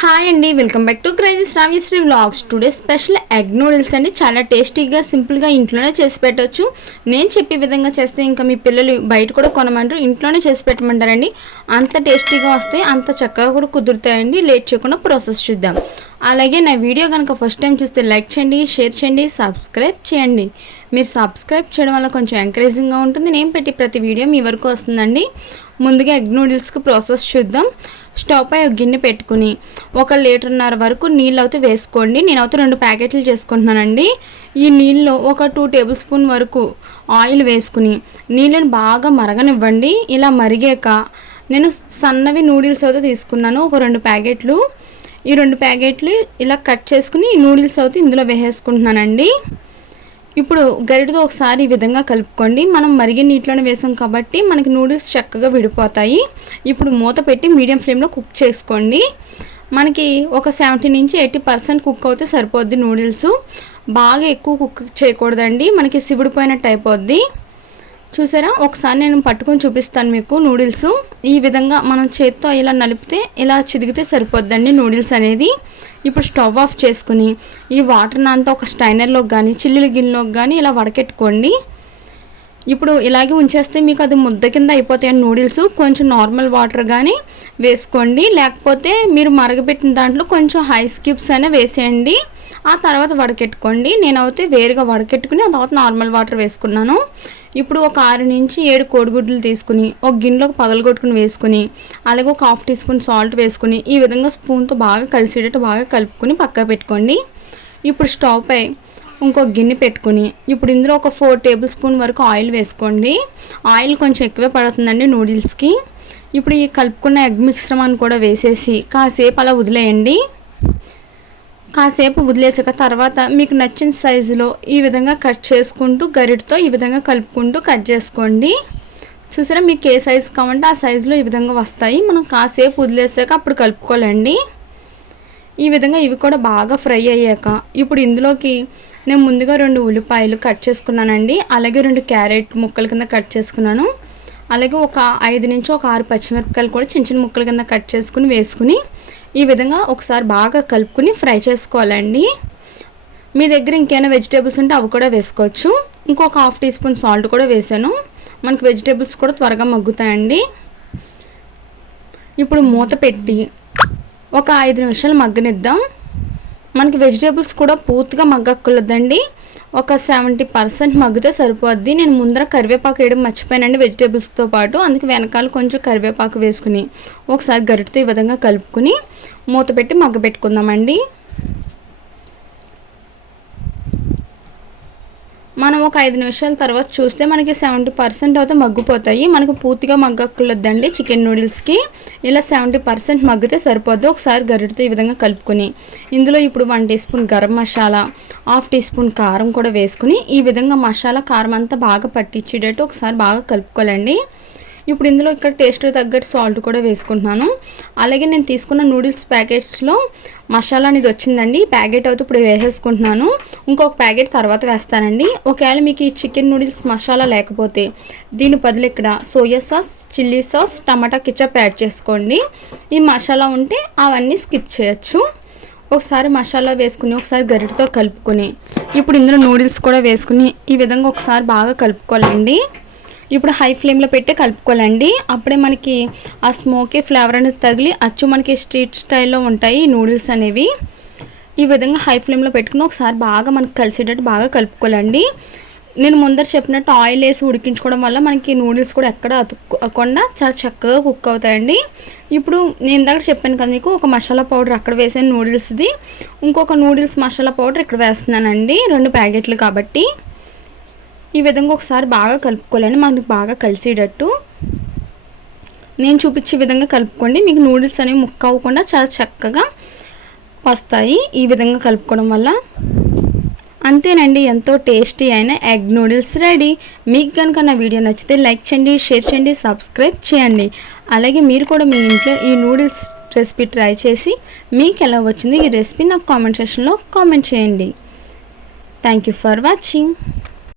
Hi అండి welcome back to crazy Sravyasri vlogs today special egg noodles అండి. చాలా టేస్టీగా సింపుల్గా ఇంట్లోనే చేసి పెట్టవచ్చు నేను చెప్పే విధంగా చేస్తే ఇంకా మీ పిల్లలు బయట కూడా కొనమంటారు. ఇంట్లోనే చేసి పెట్టమంటారండి. అంత టేస్టీగా వస్తాయి అంత చక్కగా కూడా కుదురుతాయండి. లేట్ చేయకుండా ప్రాసెస్ చూద్దాం. అలాగే నా వీడియో కనుక ఫస్ట్ టైం చూస్తే లైక్ చేయండి షేర్ చేయండి సబ్స్క్రైబ్ చేయండి. మీరు సబ్స్క్రైబ్ చేయడం వల్ల కొంచెం ఎంకరేజింగ్గా ఉంటుంది. నేను పెట్టి ప్రతి వీడియో మీ వరకు వస్తుందండి. ముందుగా ఎగ్ నూడిల్స్కి ప్రాసెస్ చూద్దాం. స్టవ్ పై ఒక గిన్నె పెట్టుకుని ఒక లీటర్న్నర వరకు నీళ్ళు అయితే వేసుకోండి. నేనైతే రెండు ప్యాకెట్లు చేసుకుంటున్నానండి. ఈ నీళ్ళు ఒక టూ టేబుల్ స్పూన్ వరకు ఆయిల్ వేసుకుని నీళ్ళని బాగా మరగనివ్వండి. ఇలా మరిగాక నేను సన్నవి నూడిల్స్ అయితే తీసుకున్నాను. ఒక రెండు ప్యాకెట్లు. ఈ రెండు ప్యాకెట్లు ఇలా కట్ చేసుకుని ఈ నూడిల్స్ అయితే ఇందులో వేసేసుకుంటున్నానండి. ఇప్పుడు గరిటతో ఒకసారి ఈ విధంగా కలుపుకోండి. మనం మరిగే నీటిలోనే వేసాం కాబట్టి మనకి నూడిల్స్ చక్కగా విడిపోతాయి. ఇప్పుడు మూత పెట్టి మీడియం ఫ్లేమ్లో కుక్ చేసుకోండి. మనకి ఒక సెవెంటీ నుంచి ఎయిటీ పర్సెంట్ కుక్ అవుతే సరిపోద్ది నూడిల్స్. బాగా ఎక్కువ కుక్ చేయకూడదండి. మనకి సివిడిపోయినట్టు అయిపోద్ది. చూసారా? ఒకసారి నేను పట్టుకొని చూపిస్తాను మీకు నూడిల్స్. ఈ విధంగా మనం చేత్తో ఇలా నలిపితే ఇలా చిదిగితే సరిపోద్దండి నూడిల్స్ అనేది. ఇప్పుడు స్టవ్ ఆఫ్ చేసుకుని ఈ వాటర్ని అంతా ఒక స్టైనర్లోకి కానీ చిల్లుల గిన్నెలోకి కానీ ఇలా వడకెట్టుకోండి. ఇప్పుడు ఇలాగే ఉంచేస్తే మీకు అది ముద్ద కింద అయిపోతాయి నూడిల్స్. కొంచెం నార్మల్ వాటర్ కానీ వేసుకోండి. లేకపోతే మీరు మరగపెట్టిన దాంట్లో కొంచెం హైస్ క్యూబ్స్ అయినా వేసేయండి. ఆ తర్వాత వడకెట్టుకోండి. నేనైతే వేరుగా వడకెట్టుకుని ఆ తర్వాత నార్మల్ వాటర్ వేసుకున్నాను. ఇప్పుడు ఒక ఆరు నుంచి ఏడు కోడిగుడ్లు తీసుకుని ఒక గిన్నెలోకి పగలగొట్టుకుని వేసుకుని అలాగే ఒక హాఫ్ టీ స్పూన్ సాల్ట్ వేసుకుని ఈ విధంగా స్పూన్తో బాగా కలిసేటట్టు బాగా కలుపుకొని పక్క పెట్టుకోండి. ఇప్పుడు స్టవ్ పై ఇంకో గిన్నె పెట్టుకుని ఇప్పుడు ఇందులో ఒక ఫోర్ టేబుల్ స్పూన్ వరకు ఆయిల్ వేసుకోండి. ఆయిల్ కొంచెం ఎక్కువే పడుతుందండి నూడిల్స్కి ఇప్పుడు ఈ కలుపుకున్న ఎగ్ మిశ్రమాన్ని కూడా వేసేసి కాసేపు అలా వదిలేయండి. కాసేపు వదిలేసాక తర్వాత మీకు నచ్చిన సైజులో ఈ విధంగా కట్ చేసుకుంటూ గరిటతో ఈ విధంగా కలుపుకుంటూ కట్ చేసుకోండి. చూసారా మీకు ఏ సైజు కావాలంటే ఆ సైజులో ఈ విధంగా వస్తాయి. మనం కాసేపు వదిలేసాక అప్పుడు కలుపుకోవాలండి. ఈ విధంగా ఇవి కూడా బాగా ఫ్రై అయ్యాక ఇప్పుడు ఇందులోకి నేను ముందుగా రెండు ఉల్లిపాయలు కట్ చేసుకున్నానండి. అలాగే రెండు క్యారెట్ ముక్కల కింద కట్ చేసుకున్నాను. అలాగే ఒక ఐదు నుంచి ఒక ఆరు పచ్చిమిరపకాయలు కూడా చిన్న చిన్న ముక్కల కింద కట్ చేసుకుని వేసుకుని ఈ విధంగా ఒకసారి బాగా కలుపుకుని ఫ్రై చేసుకోవాలండి. మీ దగ్గర ఇంకేమైనా వెజిటేబుల్స్ ఉంటే అవి కూడా వేసుకోవచ్చు. ఇంకొక హాఫ్ టీ స్పూన్ సాల్ట్ కూడా వేసాను. మనకు వెజిటేబుల్స్ కూడా త్వరగా మగ్గుతాయండి. ఇప్పుడు మూత పెట్టి ఒక ఐదు నిమిషాలు మగ్గనిద్దాం. మనకి వెజిటేబుల్స్ కూడా పూర్తిగా మగ్గక్కర్లేదండి. ఒక సెవెంటీ పర్సెంట్ మగ్గితే సరిపోద్ది. నేను ముందర కరివేపాకు వేయడం మర్చిపోయానండి వెజిటేబుల్స్తో పాటు. అందుకే వెనకాల కొంచెం కరివేపాకు వేసుకుని ఒకసారి గరిటితో ఈ విధంగా కలుపుకుని మూత పెట్టి మగ్గ పెట్టుకుందామండి. మనం ఒక ఐదు నిమిషాల తర్వాత చూస్తే మనకి సెవెంటీ పర్సెంట్ అయితే మగ్గిపోతాయి. మనకు పూర్తిగా మగ్గక్కర్లేదండి చికెన్ నూడిల్స్కి. ఇలా సెవెంటీ పర్సెంట్ మగ్గితే సరిపోద్ది. ఒకసారి గరిటతో ఈ విధంగా కలుపుకొని ఇందులో ఇప్పుడు one teaspoon garam masala half teaspoon కారం కూడా వేసుకుని ఈ విధంగా మసాలా కారం అంతా బాగా పట్టించేటట్టు ఒకసారి బాగా కలుపుకోవాలండి. ఇప్పుడు ఇందులో ఇక్కడ టేస్ట్ తగ్గట్టు సాల్ట్ కూడా వేసుకుంటున్నాను. అలాగే నేను తీసుకున్న నూడిల్స్ ప్యాకెట్స్లో మసాలా అనేది వచ్చిందండి. ప్యాకెట్ అయితే ఇప్పుడు వేసేసుకుంటున్నాను. ఇంకొక ప్యాకెట్ తర్వాత వేస్తానండి. ఒకవేళ మీకు ఈ చికెన్ నూడిల్స్ మసాలా లేకపోతే దీని బదులు ఇక్కడ soya sauce chilli sauce tomato ketchup add చేసుకోండి. ఈ మసాలా ఉంటే అవన్నీ స్కిప్ చేయొచ్చు. ఒకసారి మసాలా వేసుకుని ఒకసారి గరిటతో కలుపుకొని ఇప్పుడు ఇందులో నూడిల్స్ కూడా వేసుకుని ఈ విధంగా ఒకసారి బాగా కలుపుకోవాలండి. ఇప్పుడు హై ఫ్లేమ్లో పెట్టి కలుపుకోవాలండి. అప్పుడే మనకి ఆ స్మోకీ ఫ్లేవర్ అనేది తగిలి అచ్చు మనకి స్ట్రీట్ స్టైల్లో ఉంటాయి నూడిల్స్ అనేవి. ఈ విధంగా హై ఫ్లేమ్లో పెట్టుకుని ఒకసారి బాగా మనకి కలిసేటట్టు బాగా కలుపుకోవాలండి. నేను ముందర చెప్పినట్టు ఆయిల్ వేసి ఉడికించుకోవడం వల్ల మనకి నూడిల్స్ కూడా ఎక్కడ అతుక్కోకుండా చాలా చక్కగా కుక్ అవుతాయండి. ఇప్పుడు నేను దగ్గర చెప్పాను కదా మీకు ఒక మసాలా పౌడర్ అక్కడ వేసాను నూడిల్స్ది ఇంకొక నూడిల్స్ మసాలా పౌడర్ ఇక్కడ వేస్తున్నానండి. రెండు ప్యాకెట్లు కాబట్టి. ఈ విధంగా ఒకసారి బాగా కలుపుకోవాలండి మనకు బాగా కలిసేటట్టు. నేను చూపించే విధంగా కలుపుకోండి. మీకు నూడిల్స్ అనేవి ముక్క అవ్వకుండా చాలా చక్కగా వస్తాయి ఈ విధంగా కలుపుకోవడం వల్ల. అంతేనండి ఎంతో టేస్టీ అయిన ఎగ్ నూడిల్స్ రెడీ. మీకు కనుక నా వీడియో నచ్చితే లైక్ చేయండి షేర్ చేయండి సబ్స్క్రైబ్ చేయండి. అలాగే మీరు కూడా మీ ఇంట్లో ఈ నూడిల్స్ రెసిపీ ట్రై చేసి మీకు ఎలా వచ్చింది ఈ రెసిపీ నాకు కామెంట్ సెక్షన్లో కామెంట్ చేయండి. Thank you for watching.